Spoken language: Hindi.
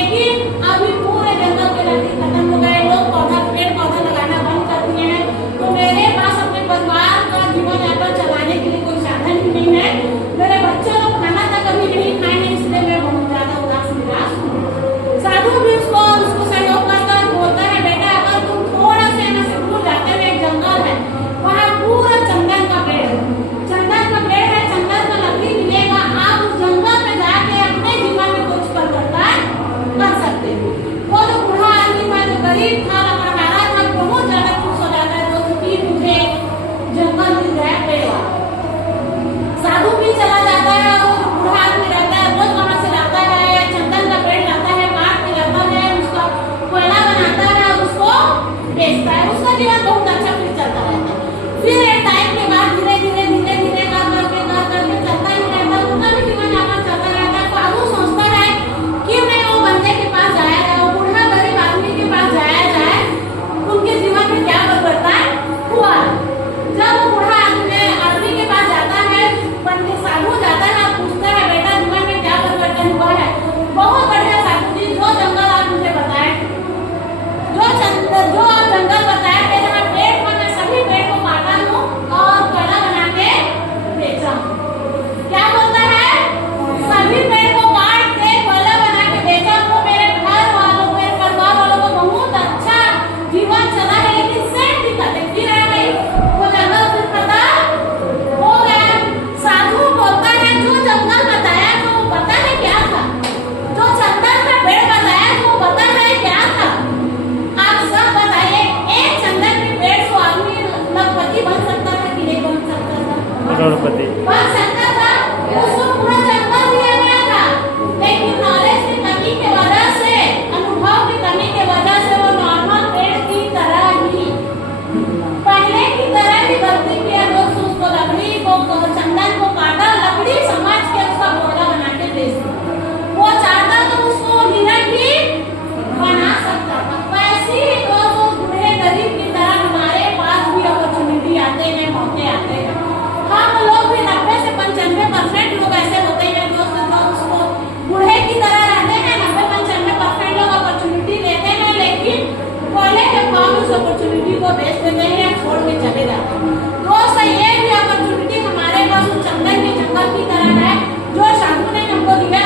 लेकिन अभी पूरे जंगल के लकड़ी खत्म हो गए, लोग पेड़ पौधा लगाना बंद कर दिए हैं, तो मेरे पास अपने परिवार का जीवन यापन चलाने के लिए कोई साधन ही नहीं है। मेरे बच्चे लोग खाना तक कभी नहीं खाएंगे, इसलिए मैं बहुत ज्यादा उदास निराश हूँ। साधु भी उसको सहयोग करता है, बोलता है बेटा अगर तुम थोड़ा सा यहाँ से दूर जाते हुए एक जंगल है, वहाँ पूरा चंदन का पेड़ है, चंदन का पेड़ है, चंदन का लकड़ी मिलेगा, आप उस जंगल में जाके अपने जीवन में कुछ परिवर्तन कर सकते हो। वो जो बूढ़ा आदमी था, जो गरीब था, लकड़हारा था, बहुत ज्यादा खुश हो जाता है दोस्तों कि मुझे जंगल मिल गया पेड़ वाला। साधु भी चला जाता है, वो जो बूढ़ा आदमी रहता है रोज वहां से लाता है, चंदन का पेड़ लाता है, काट के लाता है, उसका कोयला बनाता है, उसको बेचता है, उसका जीवन बहुत अच्छा फिर चलता रहता है। फिर एक टाइम के बाद धीरे धीरे करके चलता ही रहता है, उनका भी जीवन यापन चलता रहता है। साधु सोचता है कि मैं वो बंदे के पास जाया जाए, वो बूढ़ा गरीब आदमी के पास जाया जाए, उनके जीवन में क्या परिवर्तन हुआ। जब वो बूढ़ा आदमी के पास जाता है, पंडित साधु जाता है, पूछता है बेटा जीवन में क्या परिवर्तन हुआ है। बहुत बढ़िया साधु जी, जो जंगल आप मुझे बताए, जो आप जंगल बताए थे जहाँ पेड़ था, मैं सभी पेड़ को काटा हूँ और कोयला बना के बेचा हूँ। क्या बोलता है? सभी पेड़ को काट के कोयला बना के बेचा हूँ। मेरे घर वालों, मेरे परिवार वालों को बहुत अच्छा जीवन चला है, लेकिन सेम दिक्कतें फिर आ गई, वो जंगल फिर खत्म हो गया। साधु बोलता है जो जंगल बताया तो वो पता है क्या था, जो चंदन का पेड़ बताया तो वो पता है क्या था। आप सब बताइए, एक चंदन के पेड़ से आदमी लखपति बन सकता था कि नहीं बन सकता था? करोड़पति बन सकता था। उसको पूरा जंगल दिया गया था, लेकिन नॉलेज की कमी की वजह से, अनुभव की कमी की वजह से वो नॉर्मल पेड़ की तरह ही, पहले की तरह ही गलती किया। लोग उसको लकड़ी को, चंदन को काटा, लकड़ी समझ के उसका कोयला बना के बेच दिया। वो चाहता तो उसको हीरा ही बना सकता था। वैसे ही दोस्तों बूढ़े गरीब की तरह हमारे पास भी अपॉर्चुनिटी आते हैं, मौके आते हैं। हम लोग भी 90 से 95% लोग ऐसे होते हैं दोस्तों, जो उसको बूढ़े की तरह रहते हैं। 90-95% लोग अपॉर्चुनिटी लेते हैं, लेकिन कोयले के भाव उस अपॉर्चुनिटी को बेच देते हैं, छोड़ के चले जाते हैं। दोस्तों ये भी अपॉर्चुनिटी हमारे पास चंदन के जंगल की तरह है।